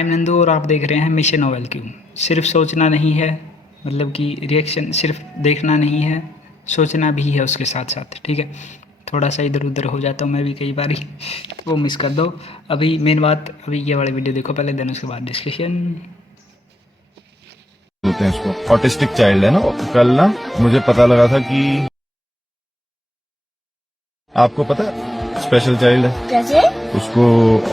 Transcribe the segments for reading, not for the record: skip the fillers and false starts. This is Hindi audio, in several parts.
आई एम नंदू और आप देख रहे हैं मिशन नोवेल क्यों। सिर्फ सोचना नहीं है, मतलब कि रिएक्शन सिर्फ देखना नहीं है, सोचना भी है उसके साथ साथ। ठीक है, थोड़ा सा इधर उधर हो जाता हूँ मैं भी कई बार, वो मिस कर दो। अभी मेन बात, अभी ये वाली वीडियो देखो पहले, देन उसके बाद डिस्कशन। बोलते हैं उसको, ऑटिस्टिक चाइल्ड है ना। कल ना मुझे पता लगा था कि आपको पता है स्पेशल चाइल्ड है। कैसे? उसको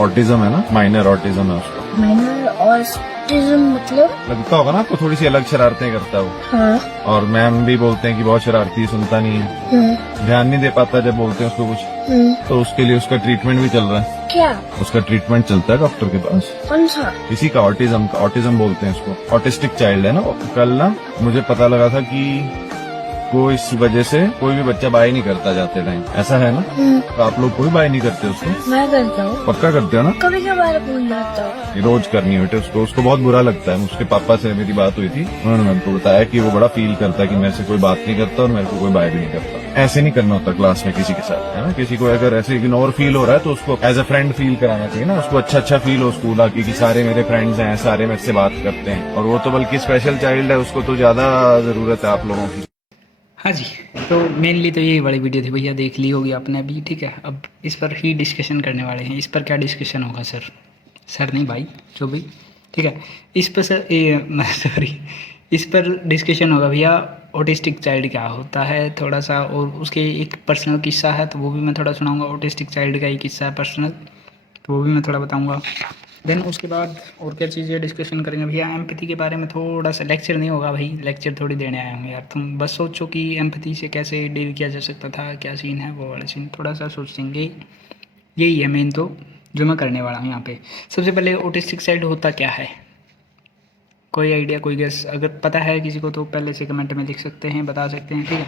ऑटिज्म है ना, माइनर ऑटिज्म है उसको। माइनर ऑटिज्म मतलब? लगता होगा ना आपको, थोड़ी सी अलग शरारतें करता है वो। हाँ। और मैम भी बोलते हैं कि बहुत शरारती, सुनता नहीं है, ध्यान नहीं दे पाता जब बोलते हैं उसको कुछ। तो उसके लिए उसका ट्रीटमेंट भी चल रहा है। क्या? उसका ट्रीटमेंट चलता है डॉक्टर के पास। कौन सा? किसी का ऑटिज्म का, ऑटिज्म बोलते हैं उसको, ऑटिस्टिक चाइल्ड है ना। कल ना मुझे पता लगा था कि वो इस वजह से कोई भी बच्चा बाय नहीं करता जाते टाइम, ऐसा है ना। तो आप लोग कोई बाय नहीं करते उसको? मैं करता हूँ। पक्का करते हो ना? कभी कभार भूल जाता हूँ। ये रोज करनी बेटे उसको, उसको बहुत बुरा लगता है। उसके पापा से मेरी बात हुई थी, उन्होंने मेरे को बताया कि वो बड़ा फील करता है कि मेरे से कोई बात नहीं करता और मेरे को कोई बाय भी नहीं करता। ऐसे नहीं करना होता क्लास में किसी के साथ, है ना। किसी को अगर ऐसे इग्नोर फील हो रहा है तो उसको एज अ फ्रेंड फील कराना चाहिए ना। उसको अच्छा अच्छा फील हो स्कूल आके कि सारे मेरे फ्रेंड्स हैं, सारे मेरे से बात करते हैं। और वो तो बल्कि स्पेशल चाइल्ड है, उसको तो ज्यादा जरूरत है आप लोगों की। हाँ जी, तो मेनली तो यही वाली वीडियो थी भैया, देख ली होगी आपने अभी। ठीक है, अब इस पर ही डिस्कशन करने वाले हैं। इस पर क्या डिस्कशन होगा सर? सर नहीं भाई, जो भी। ठीक है, इस पर सर सॉरी, इस पर डिस्कशन होगा भैया। ऑटिस्टिक चाइल्ड क्या होता है थोड़ा सा, और उसके एक पर्सनल किस्सा है तो वो भी मैं थोड़ा सुनाऊंगा। ऑटिस्टिक चाइल्ड का एक किस्सा है पर्सनल, तो वो भी मैं थोड़ा बताऊंगा। देन उसके बाद और क्या चीज़ें डिस्कशन करेंगे भैया। एम्पैथी के बारे में थोड़ा सा, लेक्चर नहीं होगा भाई, लेक्चर थोड़ी देने आया हूँ यार। तुम बस सोचो कि एम्पैथी से कैसे डील किया जा सकता था, क्या सीन है, वो वाला सीन थोड़ा सा सोचेंगे। यही है मेन तो जो मैं करने वाला हूँ यहाँ पे। सबसे पहले ऑटिस्टिक चाइल्ड होता क्या है? कोई आइडिया, कोई गेस? अगर पता है किसी को तो पहले से कमेंट में लिख सकते हैं, बता सकते हैं। ठीक है,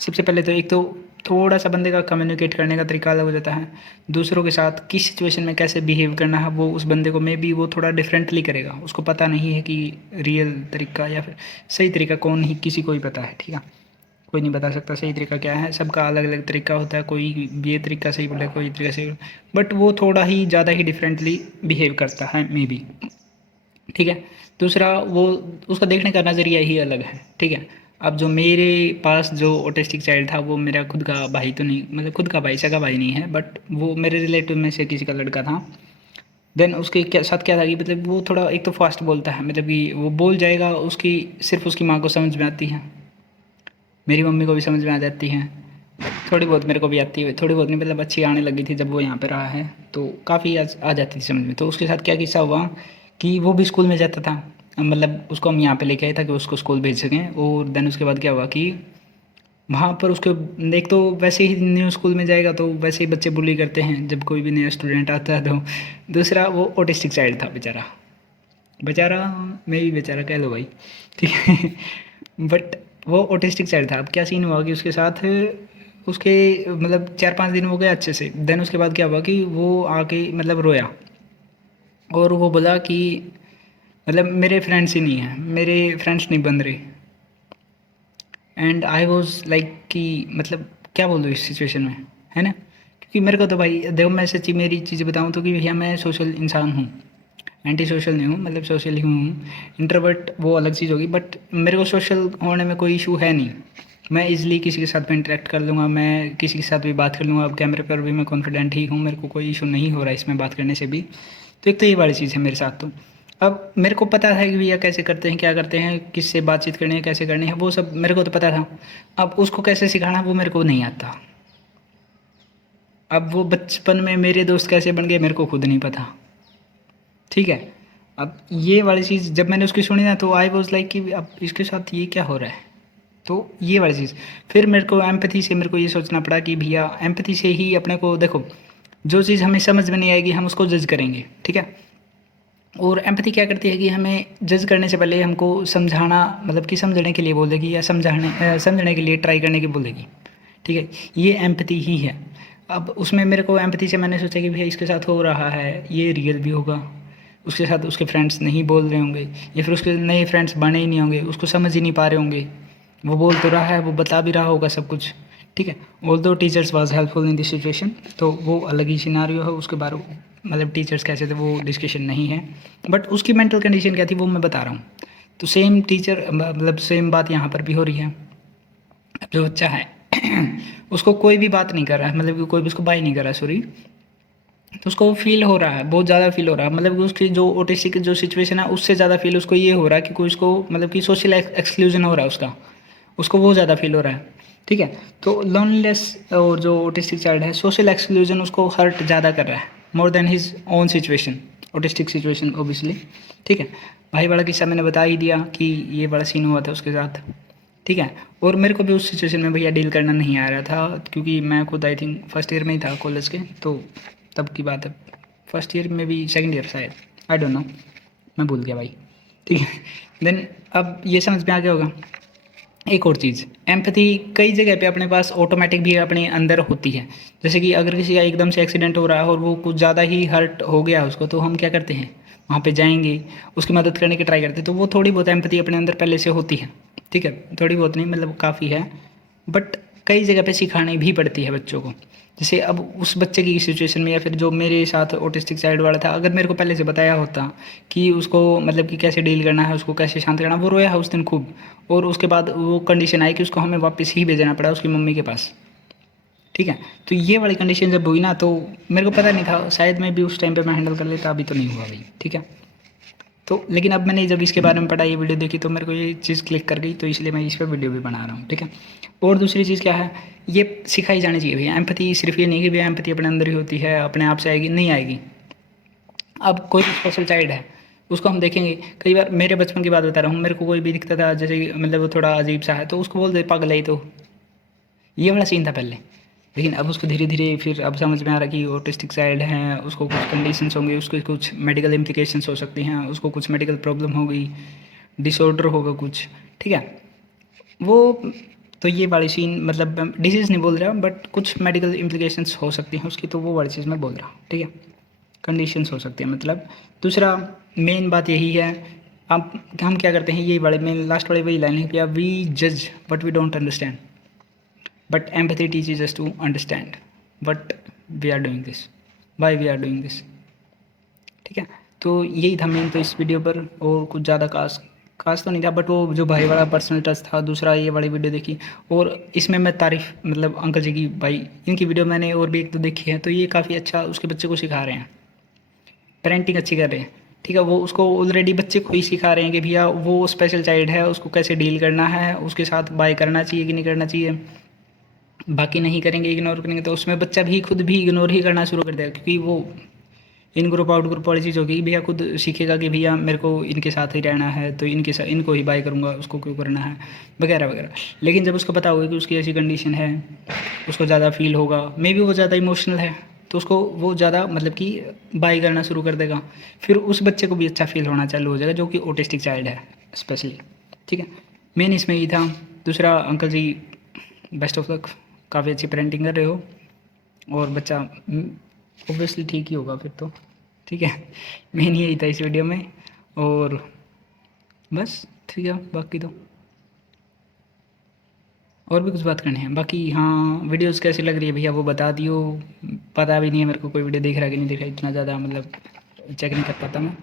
सबसे पहले तो एक तो थोड़ा सा बंदे का कम्युनिकेट करने का तरीका अलग हो जाता है। दूसरों के साथ किस सिचुएशन में कैसे बिहेव करना है वो उस बंदे को मे बी वो थोड़ा डिफरेंटली करेगा। उसको पता नहीं है कि रियल तरीका या फिर सही तरीका कौन ही किसी को ही पता है। ठीक है, कोई नहीं बता सकता सही तरीका क्या है, सबका अलग अलग तरीका होता है। कोई ये तरीका सही बोले, कोई तरीका सही, बट वो थोड़ा ही ज़्यादा ही डिफरेंटली बिहेव करता है मे बी। ठीक है, दूसरा वो उसका देखने का नज़रिया ही अलग है। ठीक है, अब जो मेरे पास जो ऑटिस्टिक चाइल्ड था वो मेरा खुद का भाई तो नहीं, मतलब खुद का भाई, सगा भाई नहीं है, बट वो मेरे रिलेटिव में से किसी का लड़का था। देन उसके क्या साथ क्या था कि मतलब वो थोड़ा एक तो फास्ट बोलता है, मतलब कि वो बोल जाएगा, उसकी सिर्फ उसकी माँ को समझ में आती है, मेरी मम्मी को भी समझ में आ जाती है, थोड़ी बहुत मेरे को भी आती है, थोड़ी बहुत नहीं मतलब अच्छी आने लगी थी जब वो यहाँ पे रहा है, तो काफ़ी आ जाती थी समझ में। तो उसके साथ क्या किस्सा हुआ कि वो भी स्कूल में जाता था, मतलब उसको हम यहाँ पे लेके आए था कि उसको स्कूल भेज सकें। और देन उसके बाद क्या हुआ कि वहाँ पर उसके, एक तो वैसे ही न्यू स्कूल में जाएगा तो वैसे ही बच्चे बुली करते हैं जब कोई भी नया स्टूडेंट आता है। तो दूसरा वो ऑटिस्टिक चाइल्ड था बेचारा, बेचारा मैं भी बेचारा कह लो भाई। ठीक है, बट वो ऑटिस्टिक चाइल्ड था। अब क्या सीन हुआ कि उसके साथ उसके मतलब 4-5 दिन हो गए अच्छे से। देन उसके बाद क्या हुआ कि वो आके मतलब रोया और वो बोला कि मतलब मेरे फ्रेंड्स ही नहीं हैं, मेरे फ्रेंड्स नहीं बन रहे। एंड आई वॉज लाइक कि मतलब क्या बोल दूँ इस सिचुएशन में, है ना। क्योंकि मेरे को तो भाई देखो, मैं सच्ची मेरी चीज़ें बताऊँ तो कि भैया मैं सोशल इंसान हूँ, एंटी सोशल नहीं हूँ, मतलब सोशल ही हूँ। इंट्रोवर्ट वो अलग चीज़ होगी, बट मेरे को सोशल होने में कोई इशू है नहीं। मैं इजीली किसी के साथ भी इंटरेक्ट कर लूँगा, मैं किसी के साथ भी बात कर लूँगा। अब कैमरे पर भी मैं कॉन्फिडेंट ही हूँ, मेरे को कोई इशू नहीं हो रहा है इसमें बात करने से भी। तो एक तो ये वाली चीज़ है मेरे साथ। तो अब मेरे को पता है कि भैया कैसे करते हैं, क्या करते हैं, किससे बातचीत करनी है, कैसे करनी है, वो सब मेरे को तो पता था। अब उसको कैसे सिखाना वो मेरे को नहीं आता। अब वो बचपन में मेरे दोस्त कैसे बन गए मेरे को खुद नहीं पता। ठीक है, अब ये वाली चीज़ जब मैंने उसकी सुनी ना तो आई वॉज लाइक कि अब इसके साथ ये क्या हो रहा है। तो ये वाली चीज़ फिर मेरे को एम्पैथी से मेरे को ये सोचना पड़ा कि भैया एम्पैथी से ही अपने को देखो, जो चीज़ हमें समझ में नहीं आएगी हम उसको जज करेंगे। ठीक है, और एम्पैथी क्या करती है कि हमें जज करने से पहले हमको समझाना, मतलब कि समझने के लिए बोलेगी या समझने के लिए ट्राई करने की बोलेगी। ठीक है, ये एम्पैथी ही है। अब उसमें मेरे को एम्पैथी से मैंने सोचा कि भैया इसके साथ हो रहा है, ये रियल भी होगा। उसके साथ उसके फ्रेंड्स नहीं बोल रहे होंगे या फिर उसके नए फ्रेंड्स बने ही नहीं होंगे, उसको समझ ही नहीं पा रहे होंगे। वो बोल तो रहा है, वो बता भी रहा होगा सब कुछ। ठीक है, although teachers was helpful in this situation, तो वो अलग ही सिनारियो है, उसके बारे मतलब टीचर्स कैसे थे वो डिस्कशन नहीं है, बट उसकी मेंटल कंडीशन क्या थी वो मैं बता रहा हूँ। तो सेम टीचर मतलब सेम बात यहाँ पर भी हो रही है। अब जो बच्चा है उसको कोई भी बात नहीं कर रहा है, मतलब कि कोई भी उसको बाय नहीं कर रहा है, सॉरी, तो उसको फील हो रहा है, बहुत ज़्यादा फील हो रहा है, मतलब कि उसकी जो ऑटिस्टिक जो सिचुएशन है उससे ज़्यादा फील उसको ये हो रहा है कि कोई उसको मतलब कि सोशल एक्सक्लूजन हो रहा है उसको वो ज़्यादा फील हो रहा है। ठीक है, तो लोनलीनेस और जो ऑटिस्टिक चाइल्ड है सोशल एक्सक्लूजन उसको हर्ट ज़्यादा कर रहा है more than his own situation, autistic situation obviously. ठीक है, भाई वाला किस्सा मैंने बता ही दिया कि ये बड़ा सीन हुआ था उसके साथ। ठीक है, और मेरे को भी उस सिचुएशन में भैया डील करना नहीं आ रहा था, क्योंकि मैं खुद आई थिंक फर्स्ट ईयर में ही था कॉलेज के, तो तब की बात है, फर्स्ट ईयर में भी सेकंड ईयर शायद, आई डोंट नो, मैं भूल गया भाई। ठीक है, देन अब ये समझ में आ गया होगा। एक और चीज़, एम्पैथी कई जगह पे अपने पास ऑटोमेटिक भी अपने अंदर होती है। जैसे कि अगर किसी का एकदम से एक्सीडेंट हो रहा है और वो कुछ ज़्यादा ही हर्ट हो गया है उसको, तो हम क्या करते हैं, वहाँ पे जाएंगे, उसकी मदद करने की ट्राई करते हैं, तो वो थोड़ी बहुत एम्पैथी अपने अंदर पहले से होती है। ठीक है, थोड़ी बहुत नहीं मतलब काफ़ी है, बट कई जगह पे सिखानी भी पड़ती है बच्चों को। जैसे अब उस बच्चे की सिचुएशन में या फिर जो मेरे साथ ऑटिस्टिक साइड वाला था, अगर मेरे को पहले से बताया होता कि उसको मतलब कि कैसे डील करना है, उसको कैसे शांत करना, वो रोया है उस दिन खूब, और उसके बाद वो कंडीशन आई कि उसको हमें वापस ही भेजना पड़ा उसकी मम्मी के पास। ठीक है, तो ये वाली कंडीशन जब हुई ना, तो मेरे को पता नहीं था, शायद मैं भी उस टाइम पे मैं हैंडल कर लेता, अभी तो नहीं हुआ भाई। ठीक है, तो लेकिन अब मैंने जब इसके बारे में पढ़ा, ये वीडियो देखी, तो मेरे को ये चीज़ क्लिक कर गई, तो इसलिए मैं इस पर वीडियो भी बना रहा हूँ। ठीक है, और दूसरी चीज़ क्या है, ये सिखाई जानी चाहिए भैया। एम्पैथी सिर्फ ये नहीं कि भैया एम्पैथी अपने अंदर ही होती है, अपने आप से आएगी, नहीं आएगी। अब कोई स्पेशल चाइल्ड है, उसको हम देखेंगे, कई बार मेरे बचपन की बात बता रहा हूँ, मेरे को कोई भी दिखता था जैसे कि मतलब वो थोड़ा अजीब सा है, तो उसको बोल दे पागल है, तो ये वाला सीन था पहले। लेकिन अब उसको धीरे धीरे फिर अब समझ में आ रहा है कि ऑटिस्टिक चाइल्ड है, उसको कुछ कंडीशंस होंगे, उसके कुछ मेडिकल इम्प्लिकेशंस हो सकती हैं, उसको कुछ मेडिकल प्रॉब्लम होगी, डिसऑर्डर होगा कुछ। ठीक है, वो तो ये वाली सीन मतलब डिजीज़ नहीं बोल रहा, बट कुछ मेडिकल इम्प्लिकेशंस हो सकती हैं उसकी, तो वो वाली चीज़ मैं बोल रहा हूँ। ठीक है, कंडीशंस हो सकती है मतलब। दूसरा मेन बात यही है, अब हम क्या करते हैं, यही वाले मेन लास्ट वाली वही लाइन है कि वी जज but we don't understand, but empathy teaches us to understand what we are doing this, why we are doing this। ठीक है, तो यही था मेन तो इस वीडियो पर, और कुछ ज़्यादा खास तो नहीं था, बट वो जो भाई वाला पर्सनल टच था। दूसरा ये वाली वीडियो देखी, और इसमें मैं तारीफ़ मतलब अंकल जी की, भाई इनकी वीडियो मैंने और भी एक तो देखी है, तो ये काफ़ी अच्छा उसके बच्चे को सिखा रहे हैं, पेरेंटिंग अच्छी कर रहे हैं। ठीक है, वो उसको ऑलरेडी बच्चे को ही सिखा रहे हैं कि भैया वो स्पेशल चाइल्ड है, उसको कैसे डील करना है, उसके साथ बाय करना चाहिए कि नहीं करना चाहिए। बाकी नहीं करेंगे, इग्नोर करेंगे, तो उसमें बच्चा भी खुद भी इग्नोर ही करना शुरू कर देगा, क्योंकि वो इन ग्रुप आउट ग्रुप वाली चीज़ होगी, भैया खुद सीखेगा कि भैया मेरे को इनके साथ ही रहना है, तो इनके साथ इनको ही बाय करूँगा, उसको क्यों करना है, वगैरह वगैरह। लेकिन जब उसको पता होगा कि उसकी ऐसी कंडीशन है, उसको ज़्यादा फील होगा, मे बी वो ज़्यादा इमोशनल है, तो उसको वो ज़्यादा मतलब कि बाय करना शुरू कर देगा। फिर उस बच्चे को भी अच्छा फील होना चालू हो जाएगा, जो कि ऑटिस्टिक चाइल्ड है स्पेशली। ठीक है, मेन इसमें ही था। दूसरा uncle ji best of luck, काफ़ी अच्छी पेरेंटिंग कर रहे हो, और बच्चा ऑब्वियसली ठीक ही होगा फिर तो। ठीक है, मेन यही था इस वीडियो में, और बस ठीक है, बाकी तो और भी कुछ बात करनी है बाकी। हाँ, वीडियोस कैसी लग रही है भैया वो बता दियो, पता भी नहीं है मेरे को कोई वीडियो देख रहा है कि नहीं देख रहा है, इतना ज़्यादा मतलब चेक नहीं कर पाता, मैं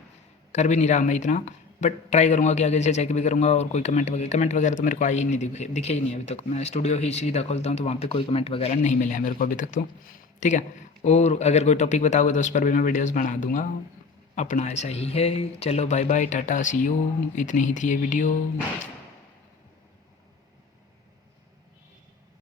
कर भी नहीं रहा मैं इतना, बट ट्राई करूँगा कि आगे से चेक भी करूँगा। और कोई कमेंट वगैरह तो मेरे को आई ही नहीं, दिखे ही नहीं अभी तक। मैं स्टूडियो ही सीधा खोलता हूँ तो वहाँ पे कोई कमेंट वगैरह नहीं मिले हैं मेरे को अभी तक तो। ठीक है, और अगर कोई टॉपिक बताओगे तो उस पर भी मैं वीडियोज़ बना दूँगा। अपना ऐसा ही है, चलो bye bye, tata, see you, इतनी ही थी ये वीडियो।